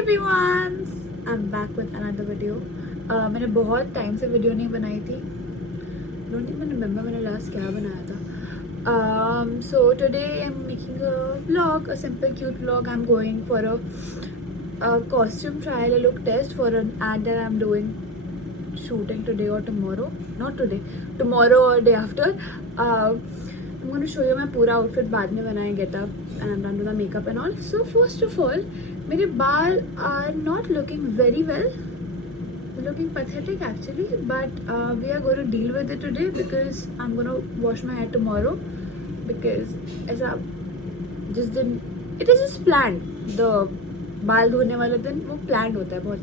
everyone, I'm back with another video. मैंने बहुत time से वीडियो नहीं बनाई थी. Don't even remember मैंने लास्ट क्या बनाया था. So today I'm making a vlog, a simple cute vlog. I'm going for a costume trial, a look test for an ad that I'm doing, shooting today or tomorrow. Not today, tomorrow or day after. I'm going to show you my पूरा outfit बाद में बनाए, get up and I'm done with the makeup and all. So first of all, मेरे बाल are not looking very well. They're looking pathetic actually, but we are going to deal with it today because I'm going to wash my hair tomorrow. Because ऐसा जिस दिन it is just planned. The बाल धोने वाला दिन वो planned होता है बहुत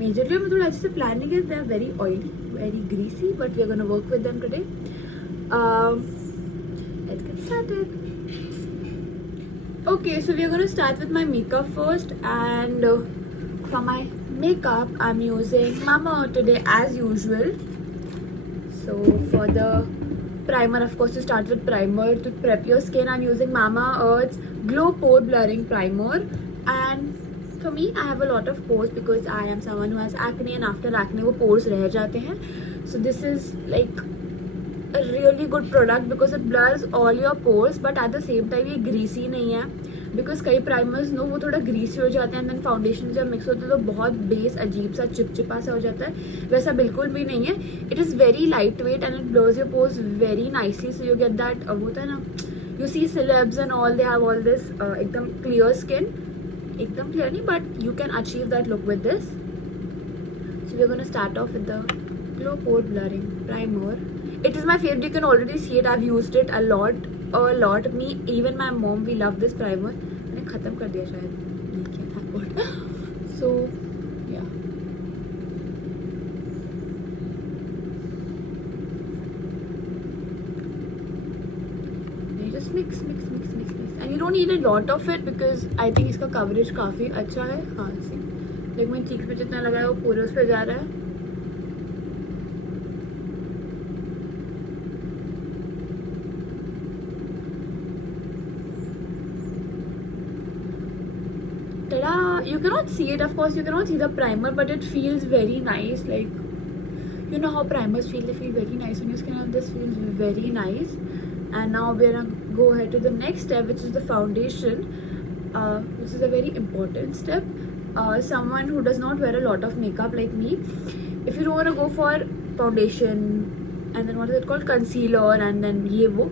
majorly. मैं थोड़ा अच्छे से plan नहीं किया. They are very oily, very greasy, but we are going to work with them today. Let's get started. Okay, so we are going to start with my makeup first, and for my makeup I'm using Mama today as usual. So for the primer, of course, to start with primer to prep your skin, I'm using Mama Earth's Glow Pore Blurring Primer. And for me, I have a lot of pores because I am someone who has acne, and after acne वो pores रह जाते हैं. So this is like a really good product because it blurs all your pores, but at the same time ये greasy नहीं है. Because कई primers no वो थोड़ा greasy हो जाते हैं, and then foundation जब mix होते हैं तो बहुत base अजीब सा चिपचिपा सा हो जाता है. वैसा बिल्कुल भी नहीं है. It is very lightweight and it blurs your pores very nicely, so you get that वो होता है ना, you see celebs and all, they have all this एकदम clear skin. एकदम clear नहीं, but you can achieve that look with this. So we're gonna start off with the Glow Pore Blurring Primer. It is my favorite. You can already see it. I've used it a lot. Me, even my mom, we love this primer. मैंने खत्म कर दिया शायद. नहीं किया, thank God. So yeah. You just mix, and you don't need a lot of it because I think इसका coverage काफी अच्छा है. हाँ सी. लेकिन मैं cheeks पे जितना लगाया वो पूरे उस पे जा रहा है. You cannot see it, of course, you cannot see the primer, but it feels very nice. Like, you know how primers feel, they feel very nice on your skin, and this feels very nice. And now we're gonna go ahead to the next step, which is the foundation. This is a very important step. Someone who does not wear a lot of makeup like me, if you don't want to go for foundation and then what is it called, concealer, and then ye wo,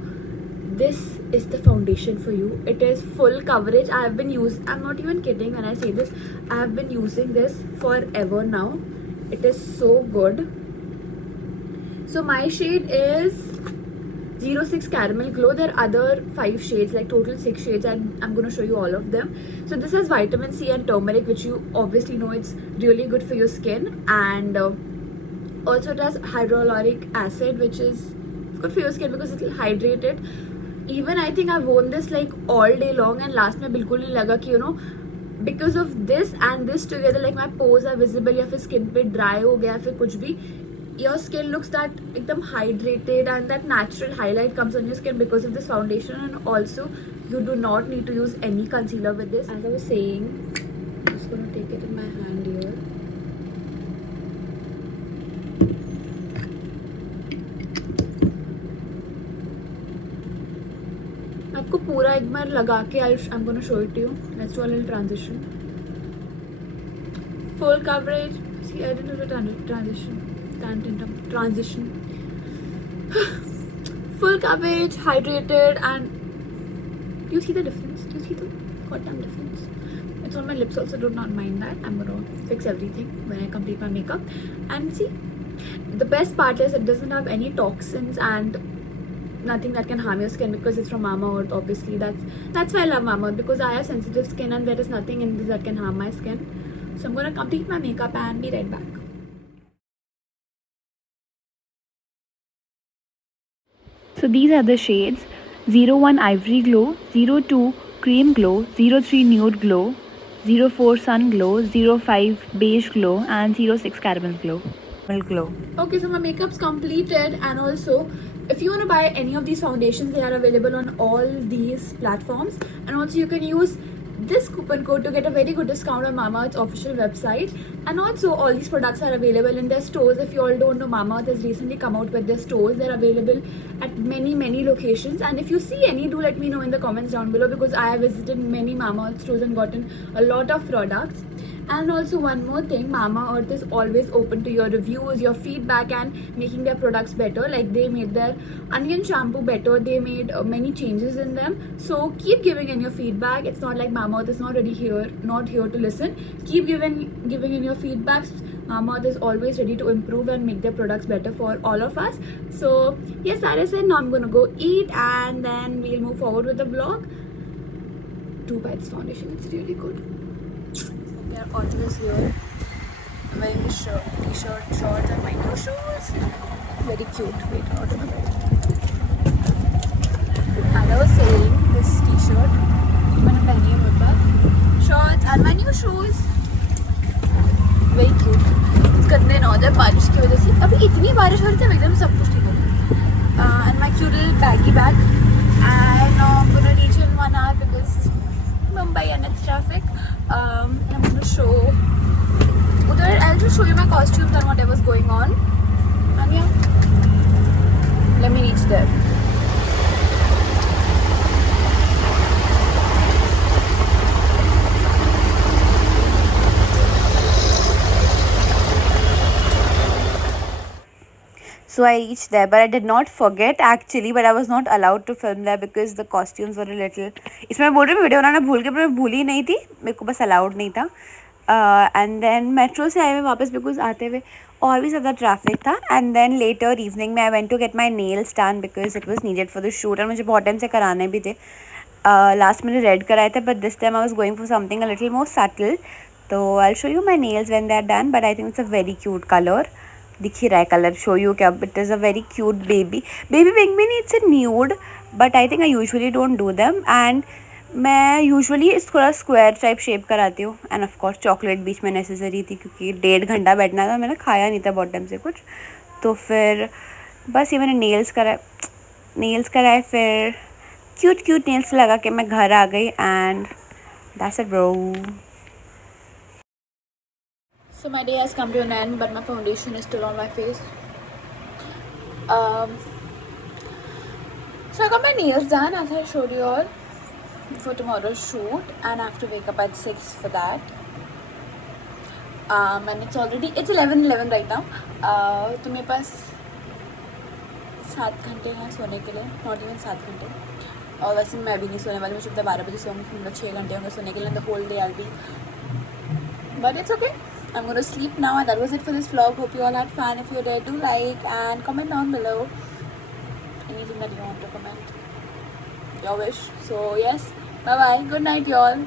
this is the foundation for you. It is full coverage. I have been using, I'm not even kidding when I say this, I have been using this forever now. It is so good. So my shade is 06 Caramel Glow. There are other 5 shades, like total 6 shades, and I'm going to show you all of them. So this has vitamin C and turmeric, which you obviously know it's really good for your skin. And also it has hyaluronic acid, which is good for your skin because it will hydrate it. Even I think I've worn this like all day long, and last में बिल्कुल नहीं लगा कि you know, because of this and this together, like my pores are visible या फिर skin पे dry हो गया फिर कुछ भी, your skin looks that एकदम hydrated, and that natural highlight comes on your skin because of this foundation. And also you do not need to use any concealer with this. As I was saying, I'm just gonna take it in my hand here. आपको पूरा एक बार लगा के I'm gonna show it to you. Let's do a little transition. Full coverage. See, I didn't do a transition. Full coverage, hydrated, and do you see the difference? Do you see the goddamn difference? It's on my lips also. Do not mind that. I'm gonna fix everything when I complete my makeup. And see, the best part is it doesn't have any toxins and nothing that can harm your skin because it's from Mama Earth. Obviously, that's why I love Mama Earth, because I have sensitive skin and there is nothing in this that can harm my skin. So I'm gonna complete my makeup and be right back. So these are the shades: 01 Ivory Glow, 02 Cream Glow, 03 Nude Glow, 04 Sun Glow, 05 Beige Glow, and 06 Caramel Glow. Okay, so my makeup's completed, and also if you want to buy any of these foundations, they are available on all these platforms, and also you can use this coupon code to get a very good discount on Mamaearth's official website. And also all these products are available in their stores. If you all don't know, Mamaearth has recently come out with their stores. They're available at many locations, and if you see any, do let me know in the comments down below, because I have visited many Mamaearth stores and gotten a lot of products. And also one more thing, Mamaearth is always open to your reviews, your feedback, and making their products better. Like they made their onion shampoo better, they made many changes in them. So keep giving in your feedback. It's not like Mamaearth is not here to listen. Keep giving in your feedbacks. Mamaearth is always ready to improve and make their products better for all of us. So yes, that is it. Now I'm gonna go eat, and then we'll move forward with the vlog. 2 Bites foundation, it's really good. They're always here. I'm wearing this t-shirt, shorts, and my new shoes. Very cute. Wait, out of the bed. And I was saying, this t-shirt, मैंने पहनी है मेरे पास, shorts and my new shoes. Very cute. गंदे ना हो जाए बारिश की वजह से. अभी इतनी बारिश हो रही थी, एकदम सब कुछ ठीक हो गया. And my cute little baggy bag. And now I'm gonna reach in 1 hour because Mumbai and its traffic. I'm gonna show. I'll just show you my costumes and whatever's going on. And yeah, let me reach there. So I reached there, but I did not forget actually, but I was not allowed to film there because the costumes were a little. इसमें मैं बोल रही हूँ video बनाना भूल के, पर मैं भूली नहीं थी, मेरे को बस अलाउड नहीं था. एंड देन मेट्रो से आए हुए वापस बिकॉज आते हुए और भी ज़्यादा ट्रैफिक था. एंड देन लेटर इवनिंग में I went to get my nails done because it was needed for the shoot, और मुझे बहुत टाइम से कराने भी थे. लास्ट मैंने रेड कराए थे, but this time I was going for something a little more subtle. तो I show you my nails when they are done, but I think it's a very cute colour. दिख ही रहा है colour, show you क्या. It is a very cute baby pink में नहीं, it's a nude, but I think I usually don't do them. And मैं usually थोड़ा square type shape कराती हूँ. एंड ऑफकोर्स चॉकलेट बीच में नेसेसरी थी क्योंकि 1.5 घंटा बैठना था, मैंने खाया नहीं था बहुत टाइम से कुछ. तो फिर बस ये मैंने नेल्स कराए फिर क्यूट नेल्स लगा के मैं घर आ गई. And that's it bro. So my day has come to an end, but my foundation is still on my face. So I got my nails done as I showed you all for tomorrow's shoot, and I have to wake up at 6 for that. And it's 11 right now. तो मेरे पास 7 घंटे हैं सोने के लिए, not even 7 घंटे. और वैसे मैं अभी नहीं सोने वाली, मैं सुबह 12 बजे सोऊंगी, मतलब 6 घंटे होंगे सोने के लिए. The whole day I'll be, but it's okay. I'm gonna sleep now, and that was it for this vlog. Hope you all had fun. If you did, do like and comment down below anything that you want to comment, your wish. So yes, bye bye, good night y'all.